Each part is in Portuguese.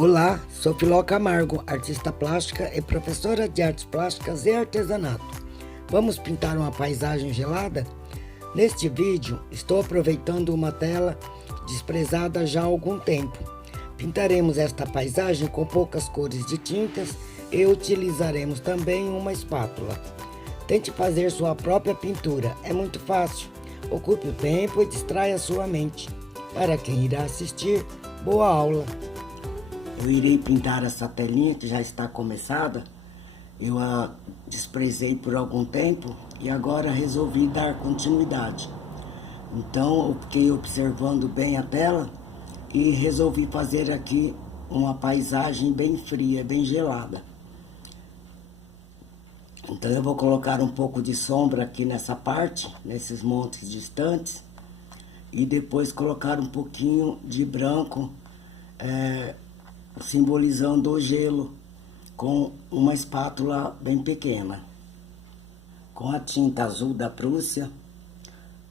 Olá, sou Filó Camargo, artista plástica e professora de artes plásticas e artesanato. Vamos pintar uma paisagem gelada? Neste vídeo, estou aproveitando uma tela desprezada já há algum tempo. Pintaremos esta paisagem com poucas cores de tintas e utilizaremos também uma espátula. Tente fazer sua própria pintura, é muito fácil. Ocupe o tempo e distraia sua mente. Para quem irá assistir, boa aula! Eu irei pintar essa telinha que já está começada. Eu a desprezei por algum tempo e agora resolvi dar continuidade. Então eu fiquei observando bem a tela e resolvi fazer aqui uma paisagem bem fria, bem gelada. Então eu vou colocar um pouco de sombra aqui nessa parte, nesses montes distantes, e depois colocar um pouquinho de branco, simbolizando o gelo, com uma espátula bem pequena. Com a tinta azul da Prússia,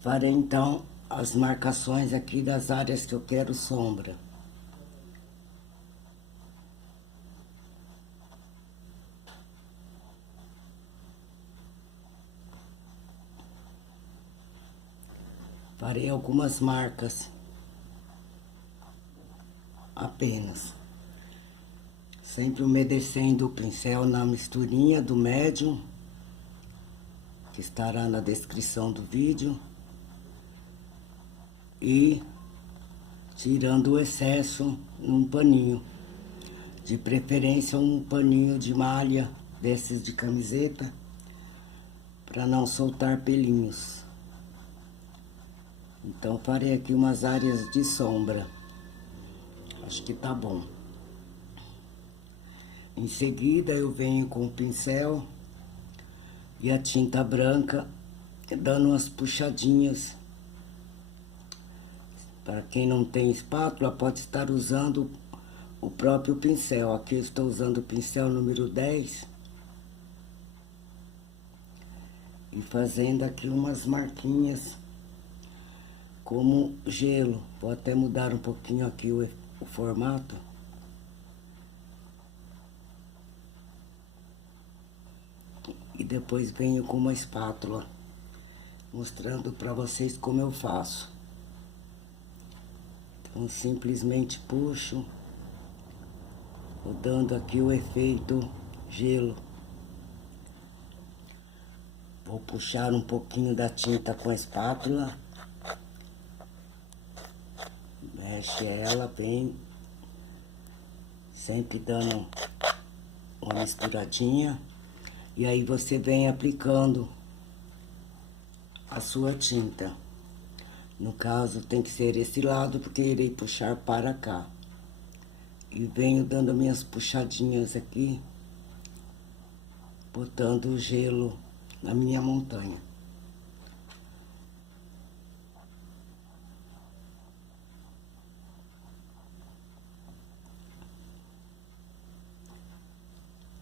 farei então as marcações aqui das áreas que eu quero sombra. Farei algumas marcas apenas. Sempre umedecendo o pincel na misturinha do médium, que estará na descrição do vídeo. E tirando o excesso num paninho. De preferência um paninho de malha, desses de camiseta, para não soltar pelinhos. Então farei aqui umas áreas de sombra. Acho que tá bom. Em seguida eu venho com o pincel e a tinta branca, dando umas puxadinhas. Para quem não tem espátula, pode estar usando o próprio pincel. Aqui eu estou usando o pincel número 10. E fazendo aqui umas marquinhas como gelo. Vou até mudar um pouquinho aqui o formato. E depois venho com uma espátula, mostrando para vocês como eu faço. Então, simplesmente puxo, vou dando aqui o efeito gelo. Vou puxar um pouquinho da tinta com a espátula. Mexe ela bem, sempre dando uma misturadinha. E aí você vem aplicando a sua tinta. No caso, tem que ser esse lado, porque irei puxar para cá. E venho dando minhas puxadinhas aqui, botando o gelo na minha montanha.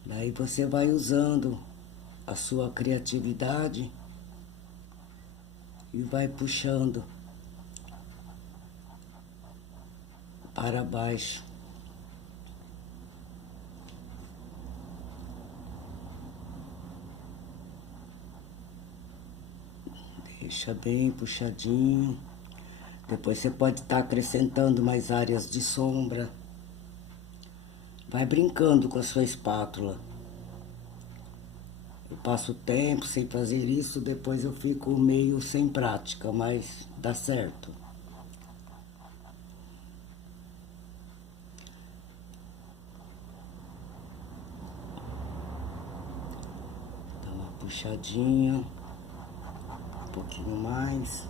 Daí você vai usando a sua criatividade e vai puxando para baixo. Deixa bem puxadinho. Depois você pode estar acrescentando mais áreas de sombra. Vai brincando com a sua espátula. Eu passo tempo sem fazer isso, depois eu fico meio sem prática, mas dá certo. Dá uma puxadinha, um pouquinho mais.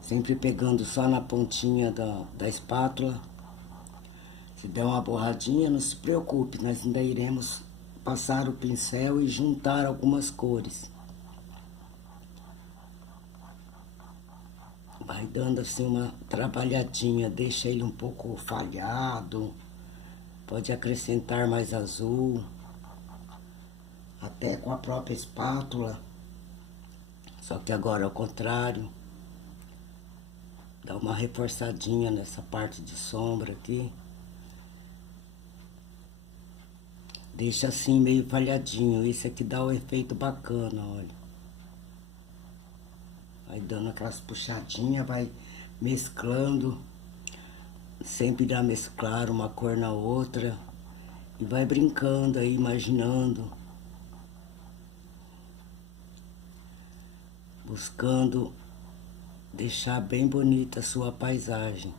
Sempre pegando só na pontinha da espátula. Se der uma borradinha, não se preocupe, nós ainda iremos passar o pincel e juntar algumas cores. Vai dando assim uma trabalhadinha, deixa ele um pouco falhado. Pode acrescentar mais azul, até com a própria espátula. Só que agora ao contrário. Dá uma reforçadinha nessa parte de sombra aqui. Deixa assim meio falhadinho. Esse aqui dá o efeito bacana, olha. Vai dando aquelas puxadinhas, vai mesclando. Sempre dá mesclar uma cor na outra. E vai brincando aí, imaginando. Buscando deixar bem bonita a sua paisagem.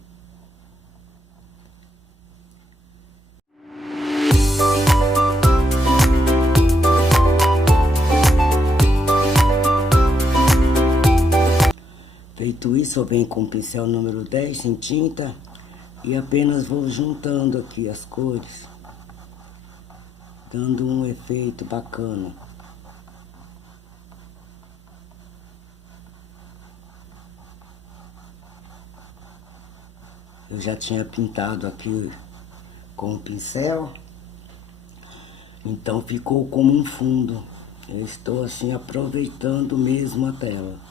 Feito isso, eu venho com o pincel número 10 em tinta e apenas vou juntando aqui as cores, dando um efeito bacana. Eu já tinha pintado aqui com o pincel, então ficou como um fundo. Eu estou assim aproveitando mesmo a tela.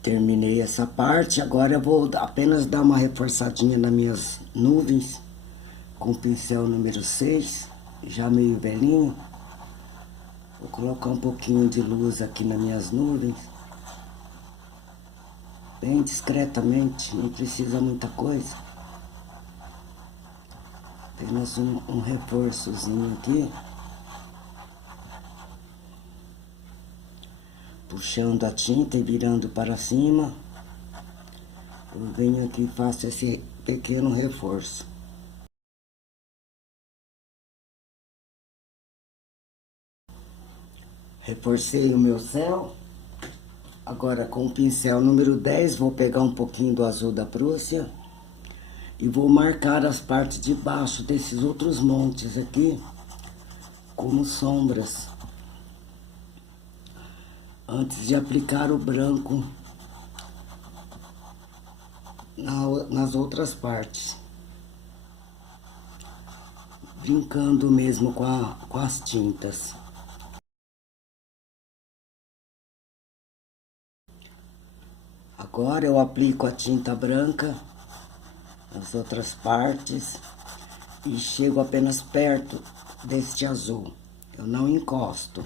Terminei essa parte, agora eu vou apenas dar uma reforçadinha nas minhas nuvens com o pincel número 6, já meio velhinho. Vou colocar um pouquinho de luz aqui nas minhas nuvens, bem discretamente, não precisa muita coisa. Apenas um reforçozinho aqui. Puxando a tinta e virando para cima, eu venho aqui e faço esse pequeno reforço. Reforcei o meu céu. Agora com o pincel número 10, vou pegar um pouquinho do azul da Prússia e vou marcar as partes de baixo desses outros montes aqui, como sombras, antes de aplicar o branco nas outras partes. Brincando mesmo com as tintas. Agora eu aplico a tinta branca nas outras partes e chego apenas perto deste azul. Eu não encosto.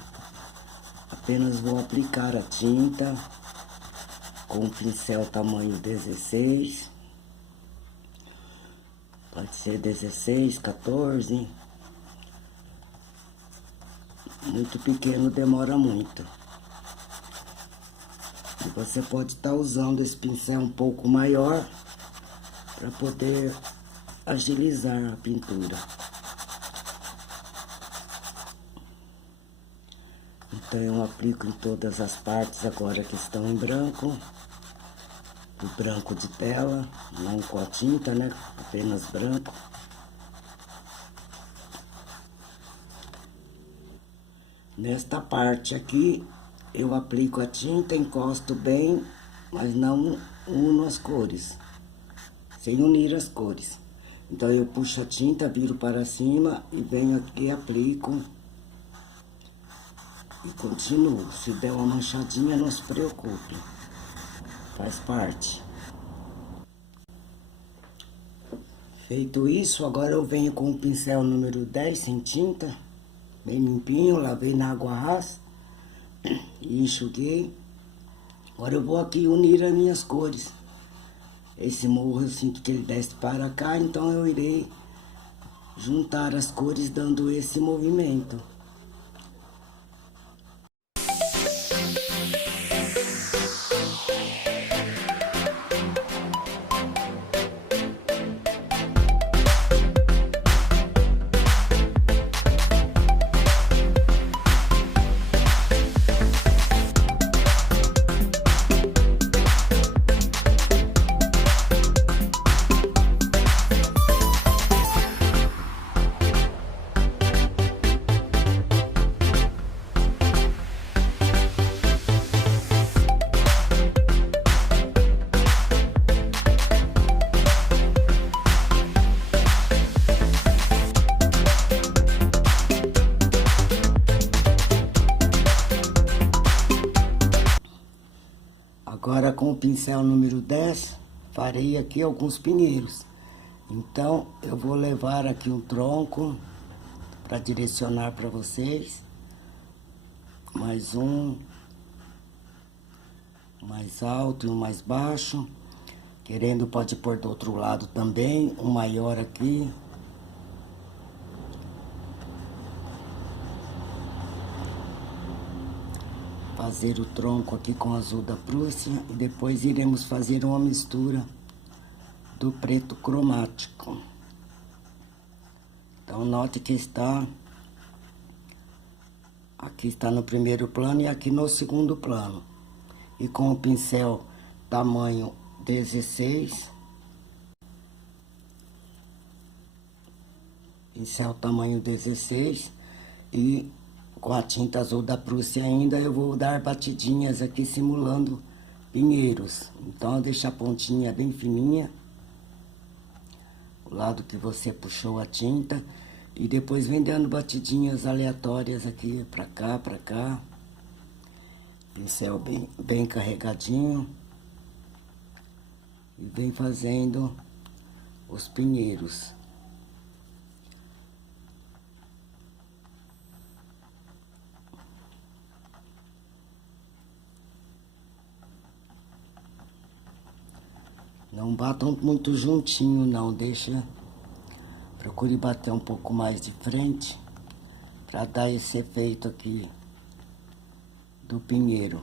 Apenas vou aplicar a tinta com o pincel tamanho 16. Pode ser 16, 14. Muito pequeno demora muito. E você pode estar usando esse pincel um pouco maior para poder agilizar a pintura. Então eu aplico em todas as partes agora que estão em branco, o branco de tela, não com a tinta, né? Apenas branco. Nesta parte aqui, eu aplico a tinta, encosto bem, mas não uno as cores, sem unir as cores. Então eu puxo a tinta, viro para cima e venho aqui e aplico. E continuo. Se der uma manchadinha, não se preocupe. Faz parte. Feito isso, agora eu venho com o pincel número 10 em tinta, bem limpinho, lavei na água rasa e enxuguei. Agora eu vou aqui unir as minhas cores. Esse morro eu sinto que ele desce para cá, então eu irei juntar as cores dando esse movimento. pincel número 10, farei aqui alguns pinheiros. Então, eu vou levar aqui um tronco para direcionar para vocês. Mais um mais alto e um mais baixo. Querendo, pode pôr do outro lado também, um maior aqui. Fazer o tronco aqui com azul da Prússia e depois iremos fazer uma mistura do preto cromático. Então, note que aqui está no primeiro plano e aqui no segundo plano. E com o pincel tamanho 16, pincel tamanho 16 e com a tinta azul da Prússia ainda eu vou dar batidinhas aqui simulando pinheiros. Então, deixa a pontinha bem fininha, o lado que você puxou a tinta, e depois vem dando batidinhas aleatórias aqui pra cá. Pincel bem carregadinho. E vem fazendo os pinheiros. Não batam muito juntinho, não. Procure bater um pouco mais de frente para dar esse efeito aqui do pinheiro.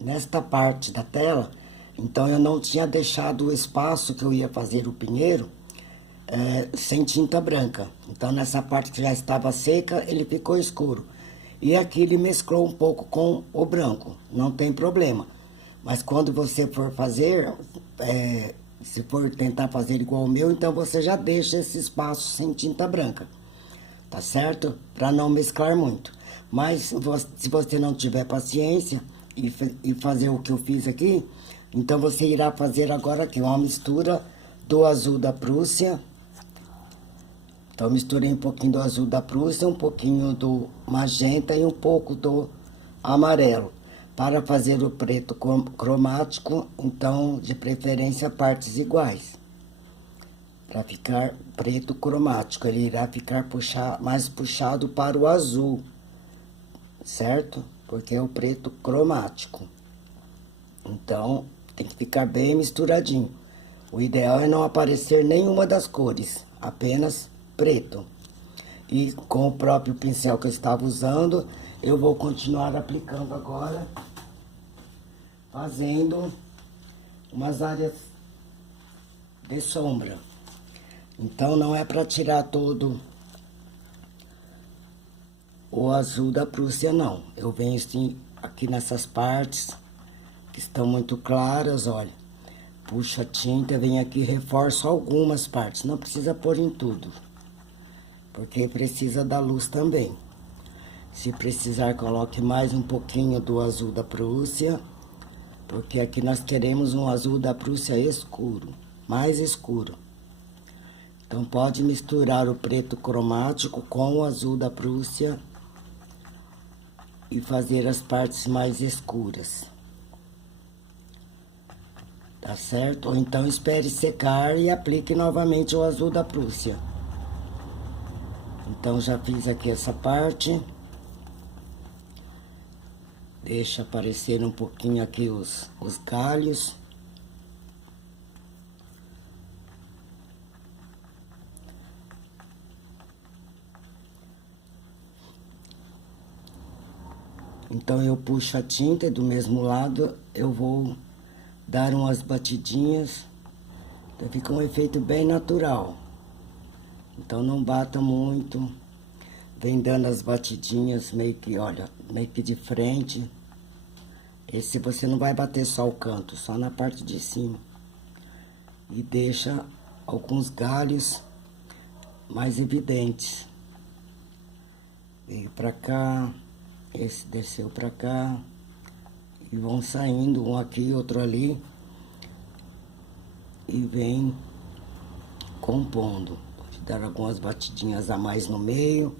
Nesta parte da tela, então eu não tinha deixado o espaço que eu ia fazer o pinheiro sem tinta branca. Então nessa parte que já estava seca, ele ficou escuro. E aqui ele mesclou um pouco com o branco, não tem problema. Mas quando você for fazer, se for tentar fazer igual o meu, então você já deixa esse espaço sem tinta branca, tá certo? Para não mesclar muito. Mas se você não tiver paciência e fazer o que eu fiz aqui, então você irá fazer agora aqui uma mistura do azul da Prússia. Então misturei um pouquinho do azul da Prússia, um pouquinho do magenta e um pouco do amarelo, para fazer o preto cromático, então de preferência partes iguais. Para ficar preto cromático, ele irá ficar mais puxado para o azul, certo? Porque é o preto cromático. Então, tem que ficar bem misturadinho. O ideal é não aparecer nenhuma das cores, apenas preto. E com o próprio pincel que eu estava usando, eu vou continuar aplicando agora, fazendo umas áreas de sombra. Então, não é para tirar todo o azul da Prússia, não. Eu venho assim, aqui nessas partes que estão muito claras, olha. Puxo a tinta, venho aqui e reforço algumas partes. Não precisa pôr em tudo, porque precisa da luz também. Se precisar, coloque mais um pouquinho do azul da Prússia, porque aqui nós queremos um azul da Prússia escuro, mais escuro. Então, pode misturar o preto cromático com o azul da Prússia e fazer as partes mais escuras. Tá certo? Ou então espere secar e aplique novamente o azul da Prússia. Então, já fiz aqui essa parte. Deixa aparecer um pouquinho aqui os galhos. Então, eu puxo a tinta e do mesmo lado eu vou dar umas batidinhas. Então, fica um efeito bem natural. Então, não bata muito. Vem dando as batidinhas meio que, olha, meio que de frente. Esse você não vai bater só o canto, só na parte de cima. E deixa alguns galhos mais evidentes. Veio pra cá. Esse desceu pra cá. E vão saindo, um aqui, outro ali. E vem compondo. Pode dar algumas batidinhas a mais no meio,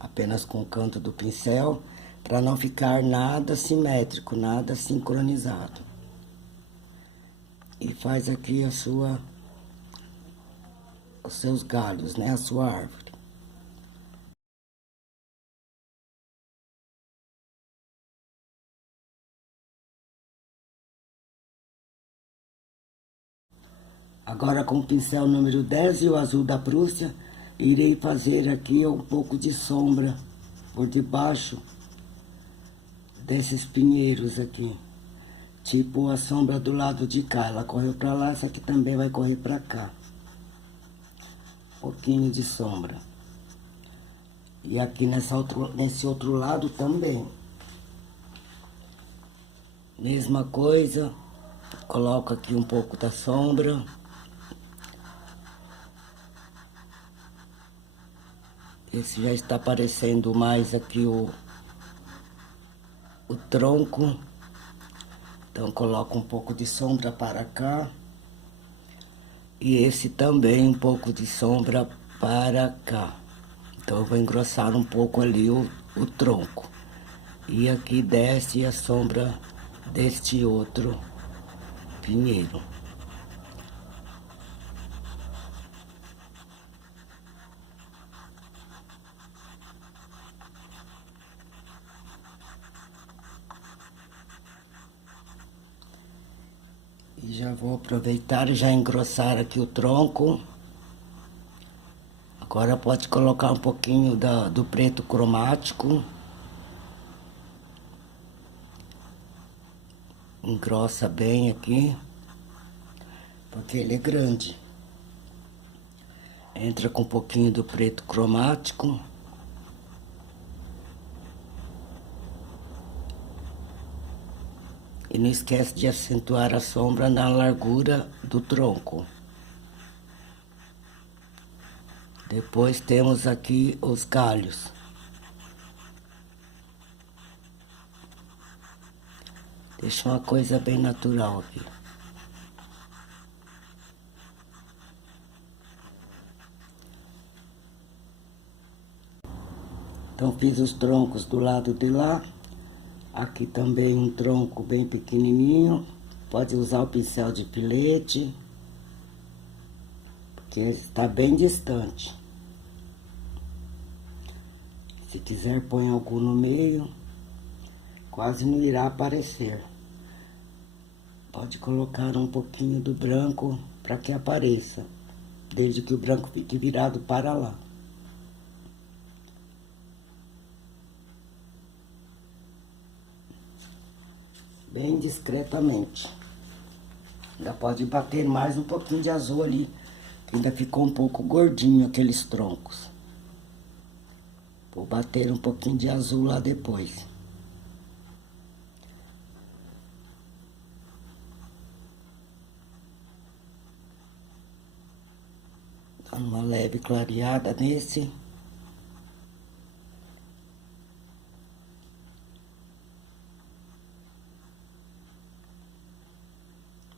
apenas com o canto do pincel, para não ficar nada simétrico, nada sincronizado. E faz aqui os seus galhos, né? A sua árvore. Agora, com o pincel número 10 e o azul da Prússia, irei fazer aqui um pouco de sombra por debaixo desses pinheiros aqui. Tipo a sombra do lado de cá. Ela correu pra lá, essa aqui também vai correr pra cá. Um pouquinho de sombra. E aqui nesse outro lado também. Mesma coisa. Coloco aqui um pouco da sombra. Esse já está aparecendo mais aqui o tronco. Então, coloco um pouco de sombra para cá. E esse também um pouco de sombra para cá. Então, eu vou engrossar um pouco ali o tronco. E aqui desce a sombra deste outro pinheiro. E já vou aproveitar e já engrossar aqui o tronco. Agora pode colocar um pouquinho do preto cromático. Engrossa bem aqui, porque ele é grande. Entra com um pouquinho do preto cromático. E não esquece de acentuar a sombra na largura do tronco. Depois temos aqui os galhos. Deixa uma coisa bem natural aqui. Então, fiz os troncos do lado de lá. Aqui também um tronco bem pequenininho. Pode usar o pincel de filete, porque está bem distante. Se quiser, põe algum no meio. Quase não irá aparecer. Pode colocar um pouquinho do branco para que apareça, desde que o branco fique virado para lá. Bem discretamente. Ainda pode bater mais um pouquinho de azul ali, que ainda ficou um pouco gordinho aqueles troncos. Vou bater um pouquinho de azul lá depois. Dá uma leve clareada nesse.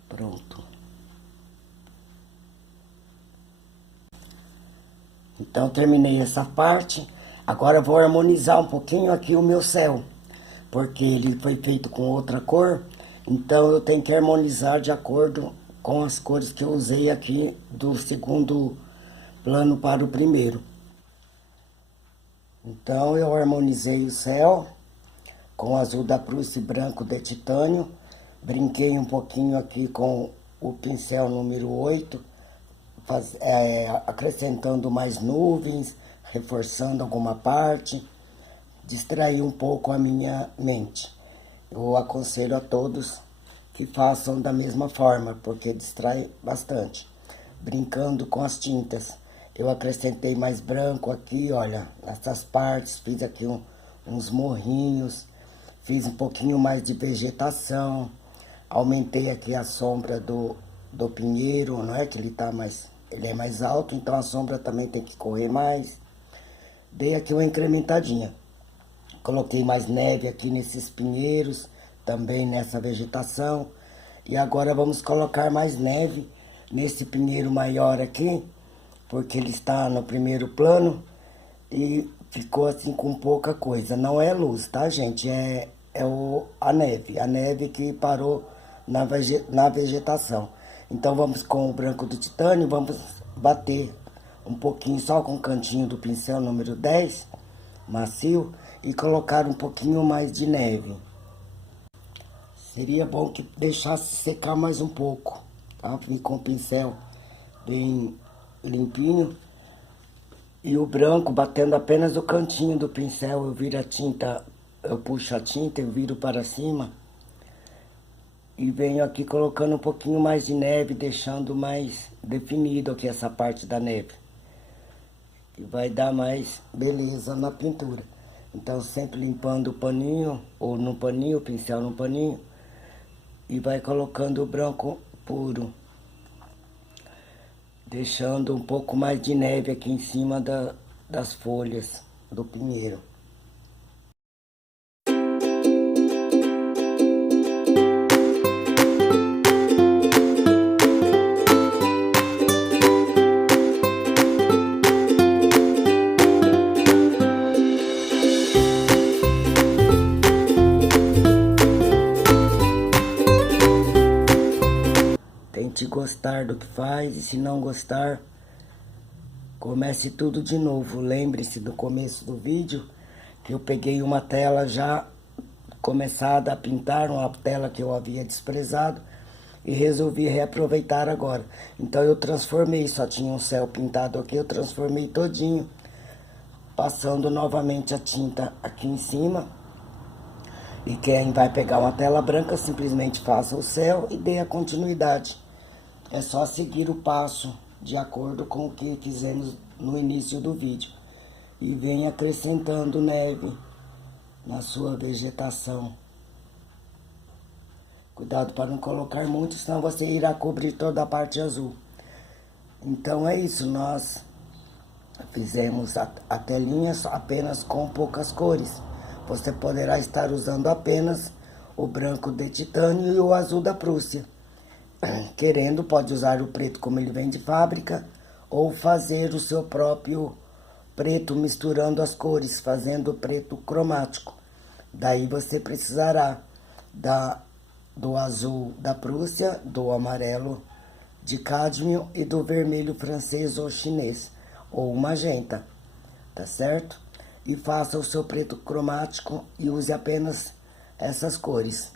Pronto. Então, terminei essa parte. Agora, vou harmonizar um pouquinho aqui o meu céu, porque ele foi feito com outra cor. Então, eu tenho que harmonizar de acordo com as cores que eu usei aqui do segundo plano para o primeiro. Então, eu harmonizei o céu com azul da Prússia e branco de titânio. Brinquei um pouquinho aqui com o pincel número 8, acrescentando mais nuvens, reforçando alguma parte, distrair um pouco a minha mente. Eu aconselho a todos que façam da mesma forma, porque distrai bastante. Brincando com as tintas. Eu acrescentei mais branco aqui, olha, nessas partes, fiz aqui uns morrinhos, fiz um pouquinho mais de vegetação. Aumentei aqui a sombra do pinheiro, não é que ele é mais alto, então a sombra também tem que correr mais. Dei aqui uma incrementadinha. Coloquei mais neve aqui nesses pinheiros, também nessa vegetação. E agora vamos colocar mais neve nesse pinheiro maior aqui, porque ele está no primeiro plano e ficou assim com pouca coisa. Não é luz, tá, gente? A neve que parou na vegetação. Então vamos com o branco do titânio, vamos bater um pouquinho só com o cantinho do pincel número 10, macio, e colocar um pouquinho mais de neve. Seria bom que deixasse secar mais um pouco, tá? Vim com o pincel bem limpinho e o branco batendo apenas o cantinho do pincel. Eu viro a tinta, eu puxo a tinta, eu viro para cima e venho aqui colocando um pouquinho mais de neve, deixando mais definido aqui essa parte da neve. E vai dar mais beleza na pintura. Então sempre limpando o paninho, ou no paninho, o pincel no paninho, e vai colocando o branco puro, deixando um pouco mais de neve aqui em cima das folhas do pinheiro. Tente gostar do que faz e se não gostar, comece tudo de novo. Lembre-se do começo do vídeo que eu peguei uma tela já começada a pintar, uma tela que eu havia desprezado e resolvi reaproveitar agora. Então eu transformei, só tinha um céu pintado aqui, eu transformei todinho, passando novamente a tinta aqui em cima. E quem vai pegar uma tela branca, simplesmente faça o céu e dê a continuidade. É só seguir o passo de acordo com o que fizemos no início do vídeo. E vem acrescentando neve na sua vegetação. Cuidado para não colocar muito, senão você irá cobrir toda a parte azul. Então é isso, nós fizemos a telinha apenas com poucas cores. Você poderá estar usando apenas o branco de titânio e o azul da Prússia. Querendo, pode usar o preto como ele vem de fábrica, ou fazer o seu próprio preto misturando as cores, fazendo o preto cromático. Daí você precisará do azul da Prússia, do amarelo de cádmio e do vermelho francês ou chinês, ou magenta, tá certo? E faça o seu preto cromático e use apenas essas cores.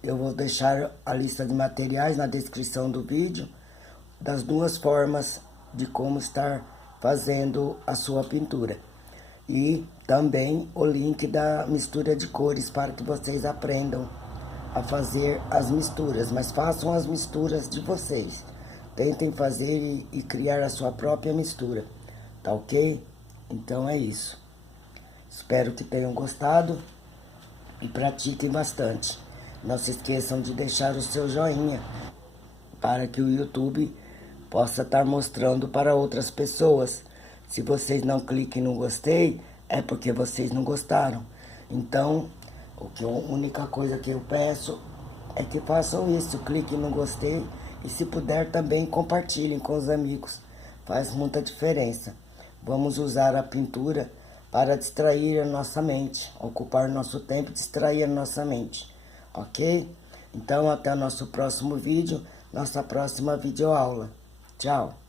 Eu vou deixar a lista de materiais na descrição do vídeo, das duas formas de como estar fazendo a sua pintura. E também o link da mistura de cores para que vocês aprendam a fazer as misturas. Mas façam as misturas de vocês. Tentem fazer e criar a sua própria mistura, tá ok? Então é isso. Espero que tenham gostado e pratiquem bastante. Não se esqueçam de deixar o seu joinha para que o YouTube possa estar mostrando para outras pessoas. Se vocês não cliquem no gostei, é porque vocês não gostaram. Então, a única coisa que eu peço é que façam isso, cliquem no gostei e se puder também compartilhem com os amigos. Faz muita diferença. Vamos usar a pintura para distrair a nossa mente, ocupar nosso tempo e distrair a nossa mente. Ok? Então, até o nosso próximo vídeo, nossa próxima videoaula. Tchau!